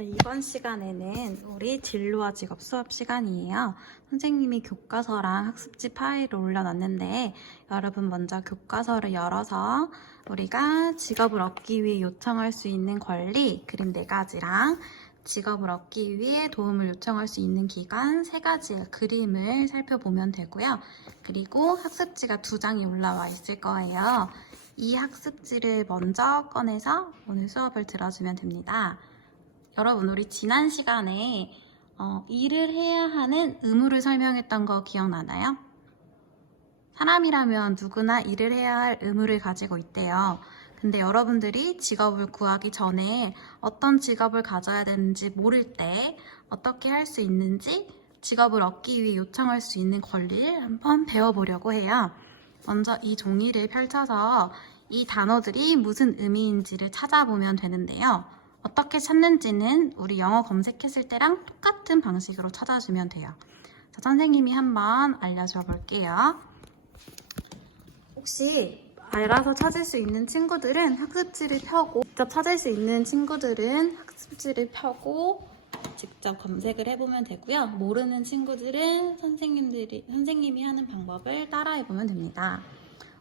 자, 이번 시간에는 우리 진로와 직업 수업 시간이에요. 선생님이 교과서랑 학습지 파일을 올려놨는데 여러분 먼저 교과서를 열어서 우리가 직업을 얻기 위해 요청할 수 있는 권리 그림 4가지랑 직업을 얻기 위해 도움을 요청할 수 있는 기관 3가지의 그림을 살펴보면 되고요. 그리고 학습지가 2장이 올라와 있을 거예요. 이 학습지를 먼저 꺼내서 오늘 수업을 들어주면 됩니다. 여러분, 우리 지난 시간에 일을 해야 하는 의무를 설명했던 거 기억나나요? 사람이라면 누구나 일을 해야 할 의무를 가지고 있대요. 근데 여러분들이 직업을 구하기 전에 어떤 직업을 가져야 되는지 모를 때 어떻게 할 수 있는지 직업을 얻기 위해 요청할 수 있는 권리를 한번 배워보려고 해요. 먼저 이 종이를 펼쳐서 이 단어들이 무슨 의미인지를 찾아보면 되는데요. 어떻게 찾는지는 우리 영어 검색했을 때랑 똑같은 방식으로 찾아주면 돼요. 자, 선생님이 한번 알려줘 볼게요. 혹시 알아서 찾을 수 있는 친구들은 학습지를 펴고, 직접 찾을 수 있는 친구들은 학습지를 펴고 직접 검색을 해보면 되고요. 모르는 친구들은 선생님이 하는 방법을 따라해보면 됩니다.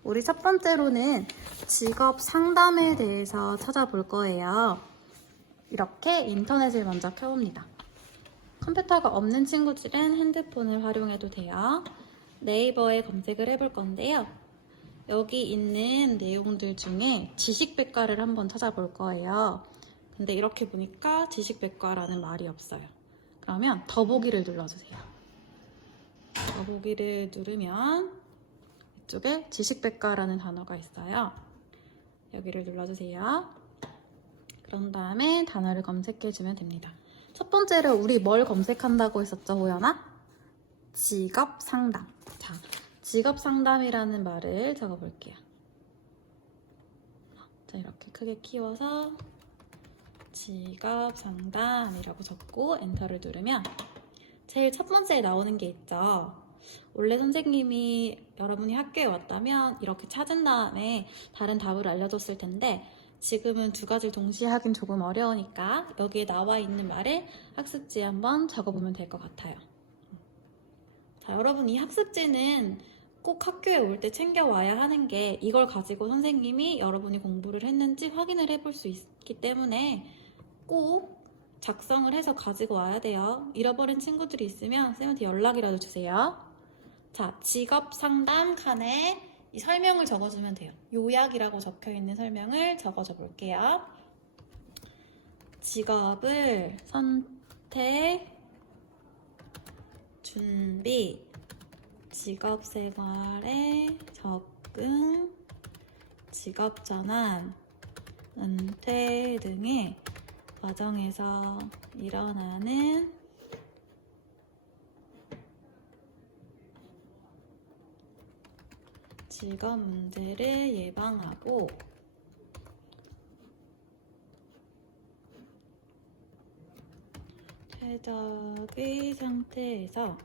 우리 첫 번째로는 직업 상담에 대해서 찾아볼 거예요. 이렇게 인터넷을 먼저 켜봅니다. 컴퓨터가 없는 친구들은 핸드폰을 활용해도 돼요. 네이버에 검색을 해볼 건데요. 여기 있는 내용들 중에 지식백과를 한번 찾아볼 거예요. 근데 이렇게 보니까 지식백과라는 말이 없어요. 그러면 더보기를 눌러주세요. 더보기를 누르면 이쪽에 지식백과라는 단어가 있어요. 여기를 눌러주세요. 그런 다음에 단어를 검색해주면 됩니다. 첫 번째로 우리 뭘 검색한다고 했었죠, 호연아? 직업 상담. 자, 직업 상담이라는 말을 적어볼게요. 자, 이렇게 크게 키워서 직업 상담이라고 적고 엔터를 누르면 제일 첫 번째에 나오는 게 있죠. 원래 선생님이 여러분이 학교에 왔다면 이렇게 찾은 다음에 다른 답을 알려줬을 텐데 지금은 2가지를 동시에 하긴 조금 어려우니까 여기에 나와 있는 말을 학습지에 한번 적어보면 될 것 같아요. 자, 여러분 이 학습지는 꼭 학교에 올 때 챙겨와야 하는 게 이걸 가지고 선생님이 여러분이 공부를 했는지 확인을 해볼 수 있기 때문에 꼭 작성을 해서 가지고 와야 돼요. 잃어버린 친구들이 있으면 쌤한테 연락이라도 주세요. 자, 직업 상담 칸에 이 설명을 적어주면 돼요. 요약이라고 적혀있는 설명을 적어줘 볼게요. 직업을 선택, 준비, 직업생활에 적응, 직업전환, 은퇴 등의 과정에서 일어나는 직업 문제를 예방하고 최적의 상태에서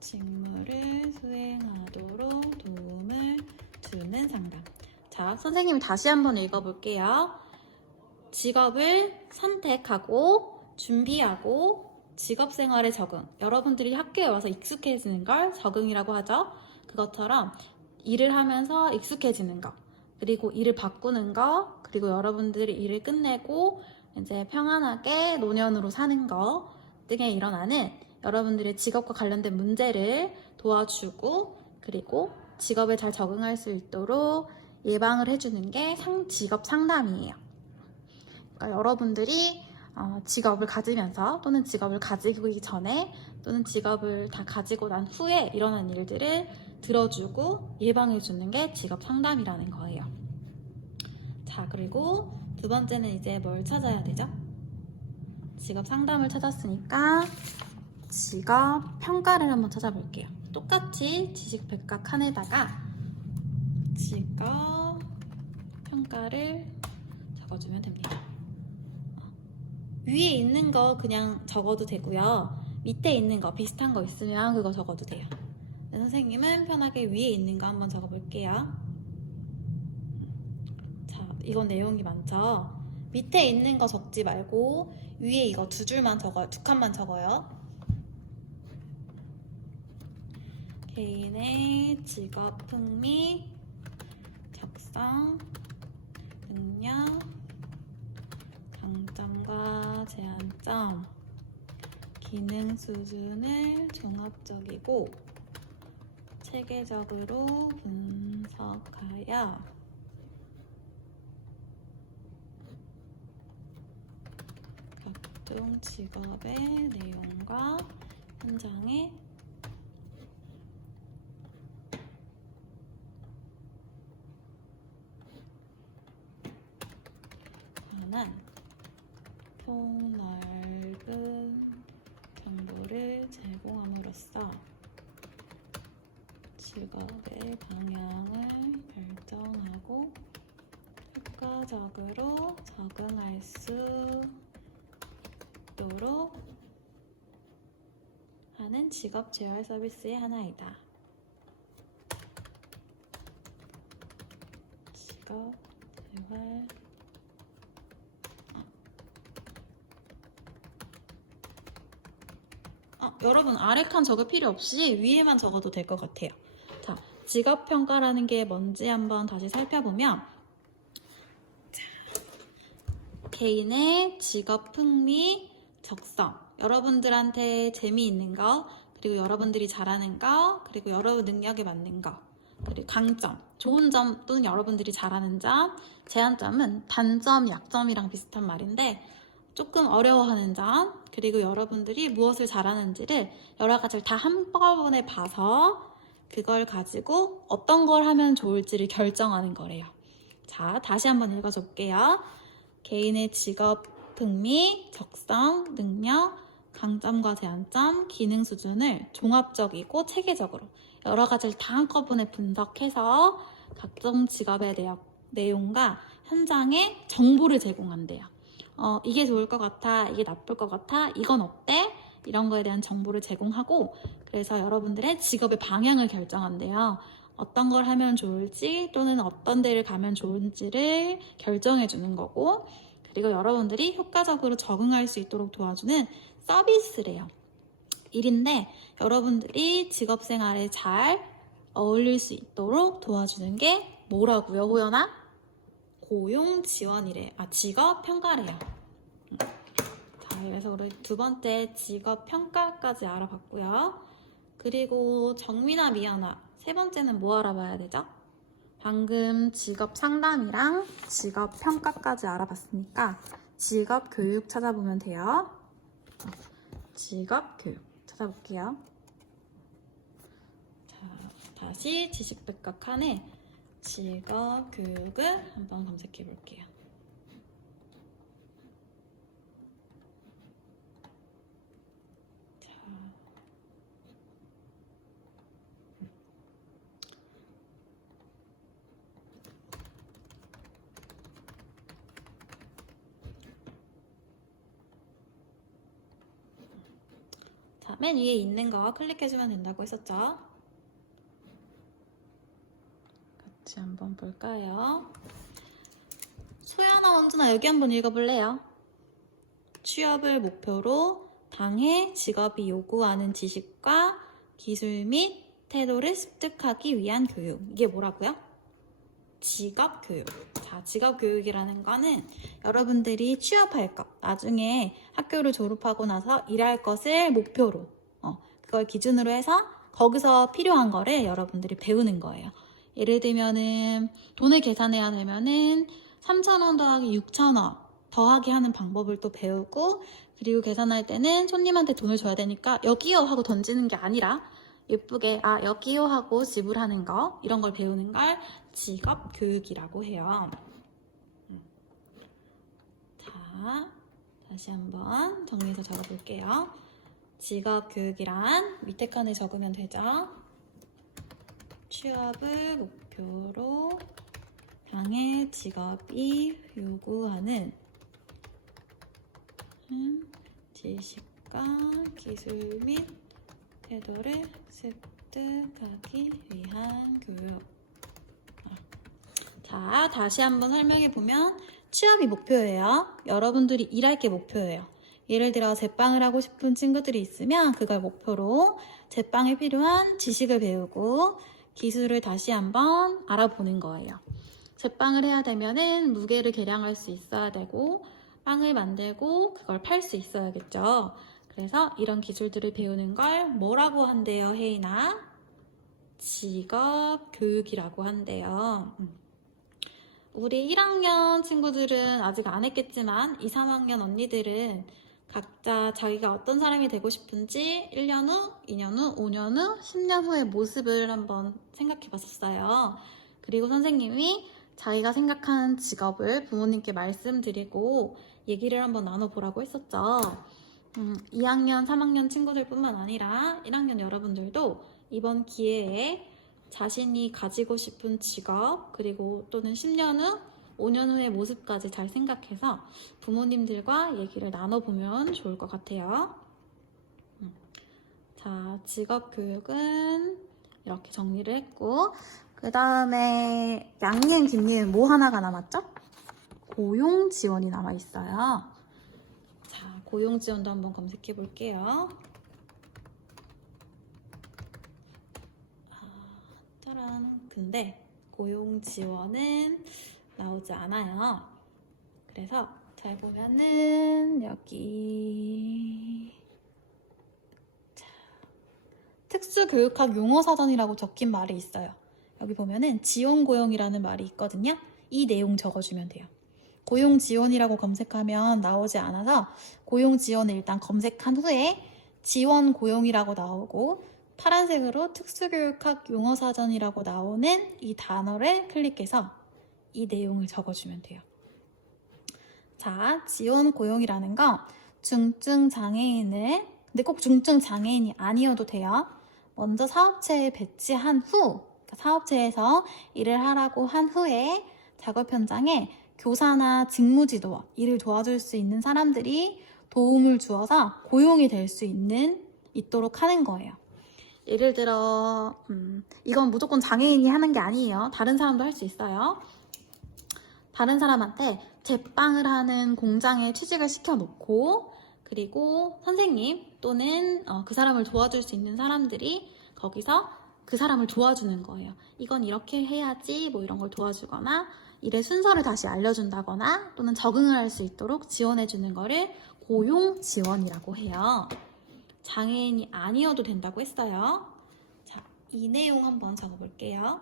직무를 수행하도록 도움을 주는 상담. 자, 선생님이 다시 한번 읽어볼게요. 직업을 선택하고 준비하고 직업생활에 적응. 여러분들이 학교에 와서 익숙해지는 걸 적응이라고 하죠. 그것처럼 일을 하면서 익숙해지는 거, 그리고 일을 바꾸는 거, 그리고 여러분들이 일을 끝내고 이제 평안하게 노년으로 사는 거 등에 일어나는 여러분들의 직업과 관련된 문제를 도와주고 그리고 직업에 잘 적응할 수 있도록 예방을 해주는 게 직업 상담이에요. 그러니까 여러분들이 직업을 가지면서 또는 직업을 가지기 전에 또는 직업을 다 가지고 난 후에 일어난 일들을 들어주고 예방해주는 게 직업 상담이라는 거예요. 자, 그리고 2번째는 이제 뭘 찾아야 되죠? 직업 상담을 찾았으니까 직업 평가를 한번 찾아볼게요. 똑같이 지식백과 칸에다가 직업 평가를 적어주면 됩니다. 위에 있는 거 그냥 적어도 되고요. 밑에 있는 거 비슷한 거 있으면 그거 적어도 돼요. 선생님은 편하게 위에 있는 거 한번 적어볼게요. 자, 이건 내용이 많죠? 밑에 있는 거 적지 말고 위에 이거 두 줄만 적어요. 두 칸만 적어요. 개인의 직업 흥미, 적성, 능력, 강점과 제한점, 기능 수준을 종합적이고 체계적으로 분석하여 각종 직업의 내용과 현장에 관한 폭넓은 정보를 제공함으로써 직업의 방향을 결정하고 효과적으로 적응할 수 있도록 하는 직업 재활 서비스의 하나이다. 직업 재활 여러분 아래 칸 적을 필요 없이 위에만 적어도 될 것 같아요. 자, 직업평가라는 게 뭔지 한번 다시 살펴보면 개인의 직업 흥미, 적성, 여러분들한테 재미있는 거, 그리고 여러분들이 잘하는 거, 그리고 여러분 능력에 맞는 거, 그리고 강점, 좋은 점 또는 여러분들이 잘하는 점, 제한점은 단점, 약점이랑 비슷한 말인데 조금 어려워하는 점, 그리고 여러분들이 무엇을 잘하는지를 여러 가지를 다 한꺼번에 봐서 그걸 가지고 어떤 걸 하면 좋을지를 결정하는 거래요. 자, 다시 한번 읽어줘 볼게요. 개인의 직업 흥미, 적성, 능력, 강점과 제한점, 기능 수준을 종합적이고 체계적으로 여러 가지를 다 한꺼번에 분석해서 각종 직업의 내용과 현장에 정보를 제공한대요. 이게 좋을 것 같아, 이게 나쁠 것 같아, 이건 어때? 이런 거에 대한 정보를 제공하고 그래서 여러분들의 직업의 방향을 결정한대요. 어떤 걸 하면 좋을지 또는 어떤 데를 가면 좋은지를 결정해 주는 거고 그리고 여러분들이 효과적으로 적응할 수 있도록 도와주는 서비스래요. 일인데 여러분들이 직업생활에 잘 어울릴 수 있도록 도와주는 게 뭐라고요, 호연아? 고용지원이래. 직업평가래요. 자, 그래서 우리 두 번째 직업평가까지 알아봤고요. 그리고 정민아, 미연아, 세 번째는 뭐 알아봐야 되죠? 방금 직업 상담이랑 직업 평가까지 알아봤으니까 직업 교육 찾아보면 돼요. 직업 교육 찾아볼게요. 자, 다시 지식백과 칸에 직업 교육을 한번 검색해 볼게요. 자, 맨 위에 있는 거 클릭해주면 된다고 했었죠? 같이 한번 볼까요? 소연아, 원준아, 여기 한번 읽어볼래요? 취업을 목표로 당해 직업이 요구하는 지식과 기술 및 태도를 습득하기 위한 교육. 이게 뭐라고요? 직업 교육. 자, 직업 교육이라는 거는 여러분들이 취업할 것, 나중에 학교를 졸업하고 나서 일할 것을 목표로, 그걸 기준으로 해서 거기서 필요한 거를 여러분들이 배우는 거예요. 예를 들면은 돈을 계산해야 되면은 3,000원 더하기 6,000원 더하기 하는 방법을 또 배우고 그리고 계산할 때는 손님한테 돈을 줘야 되니까 여기요 하고 던지는 게 아니라 예쁘게 여기요 하고 지불하는 거 이런 걸 배우는 걸 직업 교육이라고 해요. 자, 다시 한번 정리해서 적어볼게요. 직업 교육이란 밑에 칸에 적으면 되죠. 취업을 목표로 당해 직업이 요구하는 지식과 기술 및 태도를 습득하기 위한 교육. 자, 다시 한번 설명해 보면 취업이 목표예요. 여러분들이 일할 게 목표예요. 예를 들어 제빵을 하고 싶은 친구들이 있으면 그걸 목표로 제빵에 필요한 지식을 배우고 기술을 다시 한번 알아보는 거예요. 제빵을 해야 되면은 무게를 계량할 수 있어야 되고 빵을 만들고 그걸 팔 수 있어야겠죠. 그래서 이런 기술들을 배우는 걸 뭐라고 한대요, 혜인아? 직업 교육이라고 한대요. 우리 1학년 친구들은 아직 안 했겠지만 2, 3학년 언니들은 각자 자기가 어떤 사람이 되고 싶은지 1년 후, 2년 후, 5년 후, 10년 후의 모습을 한번 생각해 봤었어요. 그리고 선생님이 자기가 생각하는 직업을 부모님께 말씀드리고 얘기를 한번 나눠보라고 했었죠. 2학년, 3학년 친구들뿐만 아니라 1학년 여러분들도 이번 기회에 자신이 가지고 싶은 직업, 그리고 또는 10년 후, 5년 후의 모습까지 잘 생각해서 부모님들과 얘기를 나눠보면 좋을 것 같아요. 자, 직업 교육은 이렇게 정리를 했고, 그 다음에 양니은, 김니은 뭐 하나가 남았죠? 고용 지원이 남아있어요. 자, 고용 지원도 한번 검색해 볼게요. 짜란. 근데 고용 지원은 나오지 않아요. 그래서 잘 보면은 여기 특수교육학 용어사전이라고 적힌 말이 있어요. 여기 보면은 지원고용이라는 말이 있거든요. 이 내용 적어주면 돼요. 고용지원이라고 검색하면 나오지 않아서 고용지원을 일단 검색한 후에 지원고용이라고 나오고 파란색으로 특수교육학 용어사전이라고 나오는 이 단어를 클릭해서 이 내용을 적어주면 돼요. 자, 지원고용이라는 건 중증장애인을, 근데 꼭 중증장애인이 아니어도 돼요. 먼저 사업체에 배치한 후, 그러니까 사업체에서 일을 하라고 한 후에 작업 현장에 교사나 직무지도와 일을 도와줄 수 있는 사람들이 도움을 주어서 고용이 될 수 있도록 하는 거예요. 예를 들어 이건 무조건 장애인이 하는 게 아니에요. 다른 사람도 할 수 있어요. 다른 사람한테 제빵을 하는 공장에 취직을 시켜놓고 그리고 선생님 또는 그 사람을 도와줄 수 있는 사람들이 거기서 그 사람을 도와주는 거예요. 이건 이렇게 해야지 뭐 이런 걸 도와주거나 일의 순서를 다시 알려준다거나 또는 적응을 할 수 있도록 지원해주는 거를 고용 지원이라고 해요. 장애인이 아니어도 된다고 했어요. 자, 이 내용 한번 적어볼게요.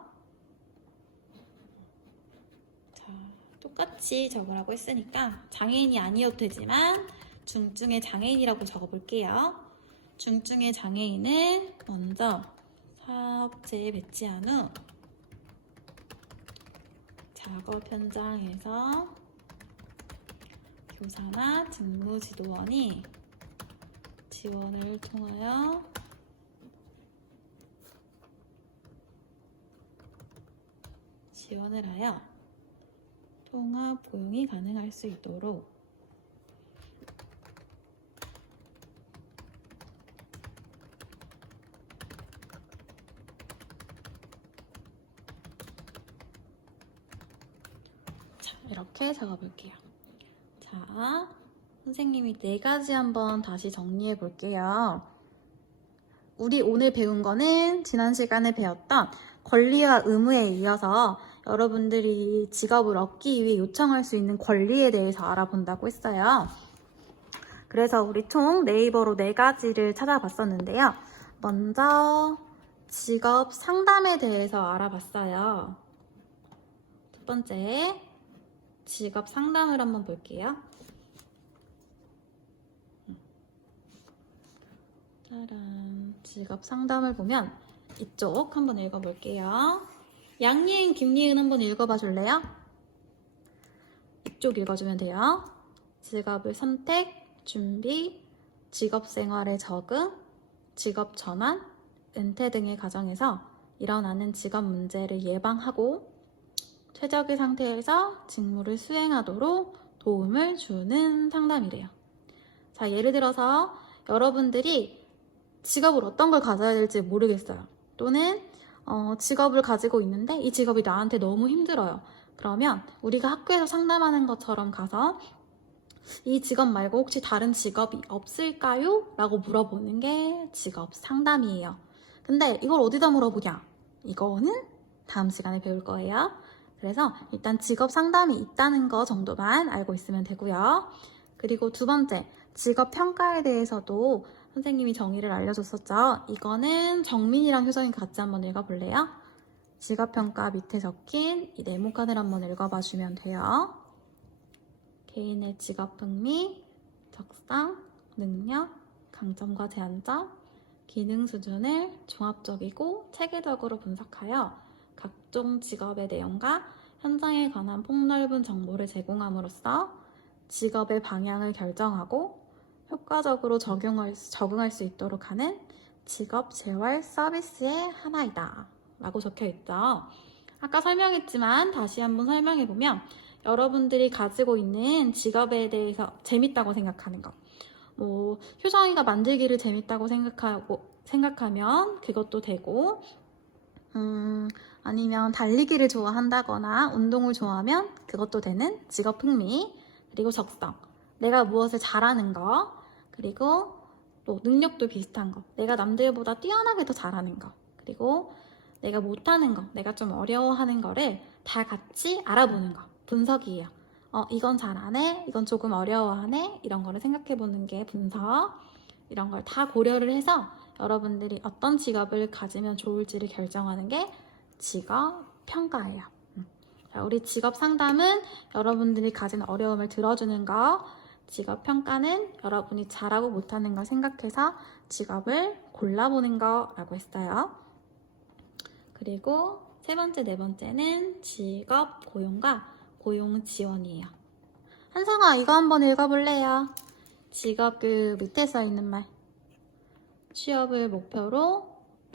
자, 똑같이 적으라고 했으니까 장애인이 아니어도 되지만 중증의 장애인이라고 적어볼게요. 중증의 장애인을 먼저 사업체에 배치한 후 작업 현장에서 교사나 직무지도원이 지원을 통하여 지원을 하여 통합 고용이 가능할 수 있도록 자, 이렇게 적어볼게요. 자, 선생님이 4가지 한번 다시 정리해 볼게요. 우리 오늘 배운 거는 지난 시간에 배웠던 권리와 의무에 이어서 여러분들이 직업을 얻기 위해 요청할 수 있는 권리에 대해서 알아본다고 했어요. 그래서 우리 총 네이버로 4가지를 찾아봤었는데요. 먼저 직업 상담에 대해서 알아봤어요. 첫 번째, 직업 상담을 한번 볼게요. 짜란, 직업 상담을 보면 이쪽 한번 읽어볼게요. 양니은, 김니은 한번 읽어봐 줄래요? 이쪽 읽어주면 돼요. 직업을 선택, 준비, 직업 생활에 적응, 직업 전환, 은퇴 등의 과정에서 일어나는 직업 문제를 예방하고 최적의 상태에서 직무를 수행하도록 도움을 주는 상담이래요. 자, 예를 들어서 여러분들이 직업을 어떤 걸 가져야 될지 모르겠어요. 또는 직업을 가지고 있는데 이 직업이 나한테 너무 힘들어요. 그러면 우리가 학교에서 상담하는 것처럼 가서 이 직업 말고 혹시 다른 직업이 없을까요? 라고 물어보는 게 직업 상담이에요. 근데 이걸 어디다 물어보냐? 이거는 다음 시간에 배울 거예요. 그래서 일단 직업 상담이 있다는 거 정도만 알고 있으면 되고요. 그리고 두 번째, 직업 평가에 대해서도 선생님이 정의를 알려줬었죠. 이거는 정민이랑 효정이 같이 한번 읽어볼래요? 직업 평가 밑에 적힌 이 네모칸을 한번 읽어봐 주면 돼요. 개인의 직업 흥미, 적성, 능력, 강점과 제한점, 기능 수준을 종합적이고 체계적으로 분석하여 각종 직업의 내용과 현장에 관한 폭넓은 정보를 제공함으로써 직업의 방향을 결정하고 효과적으로 적응할 수 있도록 하는 직업 재활 서비스의 하나이다 라고 적혀 있죠. 아까 설명했지만 다시 한번 설명해보면 여러분들이 가지고 있는 직업에 대해서 재밌다고 생각하는 것. 효정이가 만들기를 재밌다고 생각하면 그것도 되고, 아니면 달리기를 좋아한다거나 운동을 좋아하면 그것도 되는 직업 흥미, 그리고 적성. 내가 무엇을 잘하는 거, 그리고 또 능력도 비슷한 거. 내가 남들보다 뛰어나게 더 잘하는 거. 그리고 내가 못하는 거, 내가 좀 어려워하는 거를 다 같이 알아보는 거. 분석이에요. 이건 잘하네, 이건 조금 어려워하네, 이런 거를 생각해보는 게 분석. 이런 걸 다 고려를 해서 여러분들이 어떤 직업을 가지면 좋을지를 결정하는 게 직업 평가예요. 자, 우리 직업 상담은 여러분들이 가진 어려움을 들어주는 거, 직업 평가는 여러분이 잘하고 못하는 걸 생각해서 직업을 골라보는 거라고 했어요. 그리고 세 번째, 네 번째는 직업 고용과 고용 지원이에요. 한성아, 이거 한번 읽어볼래요? 직업 그 밑에 써있는 말. 취업을 목표로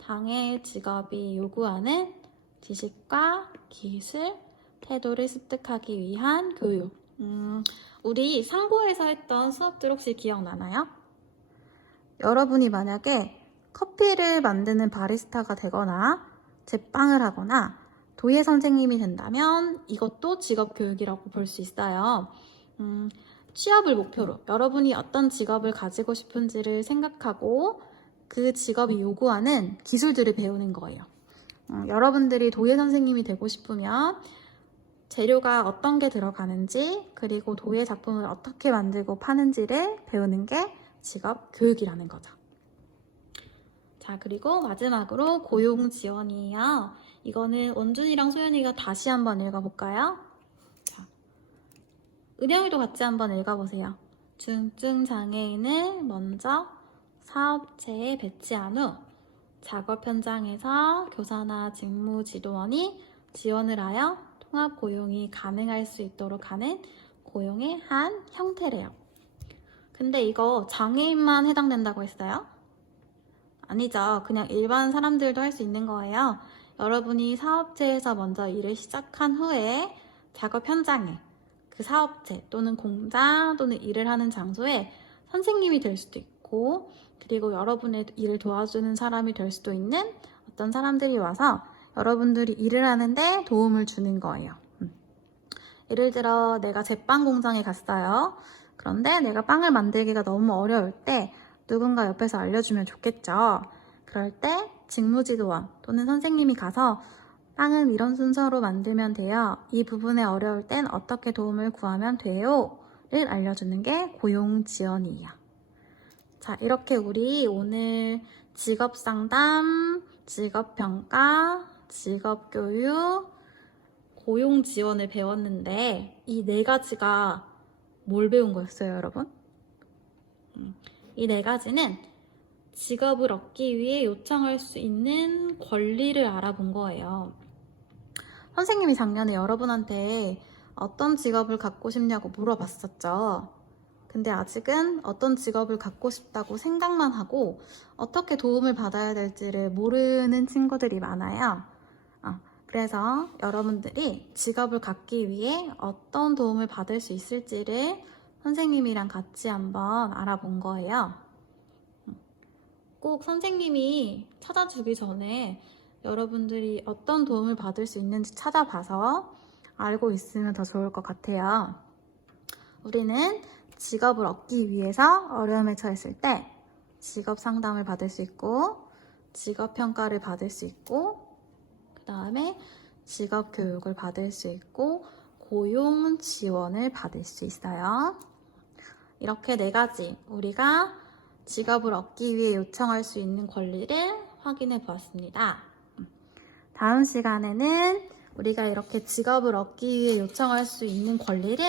당해 직업이 요구하는 지식과 기술, 태도를 습득하기 위한 교육. 우리 상고에서 했던 수업들 혹시 기억나나요? 여러분이 만약에 커피를 만드는 바리스타가 되거나 제빵을 하거나 도예 선생님이 된다면 이것도 직업 교육이라고 볼 수 있어요. 취업을 목표로 여러분이 어떤 직업을 가지고 싶은지를 생각하고 그 직업이 요구하는 기술들을 배우는 거예요. 여러분들이 도예 선생님이 되고 싶으면 재료가 어떤 게 들어가는지, 그리고 도예 작품을 어떻게 만들고 파는지를 배우는 게 직업 교육이라는 거죠. 자, 그리고 마지막으로 고용 지원이에요. 이거는 원준이랑 소연이가 다시 한번 읽어볼까요? 자, 은영이도 같이 한번 읽어보세요. 중증 장애인을 먼저 사업체에 배치한 후 작업 현장에서 교사나 직무지도원이 지원을 하여 통합 고용이 가능할 수 있도록 하는 고용의 한 형태래요. 근데 이거 장애인만 해당된다고 했어요? 아니죠. 그냥 일반 사람들도 할 수 있는 거예요. 여러분이 사업체에서 먼저 일을 시작한 후에 작업 현장에 그 사업체 또는 공장 또는 일을 하는 장소에 선생님이 될 수도 있고, 그리고 여러분의 일을 도와주는 사람이 될 수도 있는 어떤 사람들이 와서 여러분들이 일을 하는데 도움을 주는 거예요. 예를 들어 내가 제빵 공장에 갔어요. 그런데 내가 빵을 만들기가 너무 어려울 때 누군가 옆에서 알려주면 좋겠죠. 그럴 때 직무지도원 또는 선생님이 가서 빵은 이런 순서로 만들면 돼요. 이 부분에 어려울 땐 어떻게 도움을 구하면 돼요? 를 알려주는 게 고용 지원이에요. 자, 이렇게 우리 오늘 직업상담, 직업평가, 직업교육, 고용 지원을 배웠는데 이 네 가지가 뭘 배운 거였어요, 여러분? 이 네 가지는 직업을 얻기 위해 요청할 수 있는 권리를 알아본 거예요. 선생님이 작년에 여러분한테 어떤 직업을 갖고 싶냐고 물어봤었죠. 근데 아직은 어떤 직업을 갖고 싶다고 생각만 하고 어떻게 도움을 받아야 될지를 모르는 친구들이 많아요. 그래서 여러분들이 직업을 갖기 위해 어떤 도움을 받을 수 있을지를 선생님이랑 같이 한번 알아본 거예요. 꼭 선생님이 찾아주기 전에 여러분들이 어떤 도움을 받을 수 있는지 찾아봐서 알고 있으면 더 좋을 것 같아요. 우리는 직업을 얻기 위해서 어려움에 처했을 때 직업 상담을 받을 수 있고 직업 평가를 받을 수 있고 그 다음에 직업 교육을 받을 수 있고 고용 지원을 받을 수 있어요. 이렇게 4가지 우리가 직업을 얻기 위해 요청할 수 있는 권리를 확인해 보았습니다. 다음 시간에는 우리가 이렇게 직업을 얻기 위해 요청할 수 있는 권리를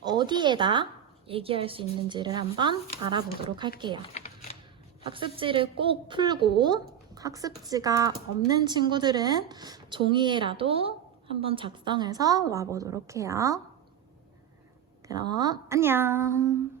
어디에다 얘기할 수 있는지를 한번 알아보도록 할게요. 학습지를 꼭 풀고 학습지가 없는 친구들은 종이에라도 한번 작성해서 와보도록 해요. 그럼 안녕.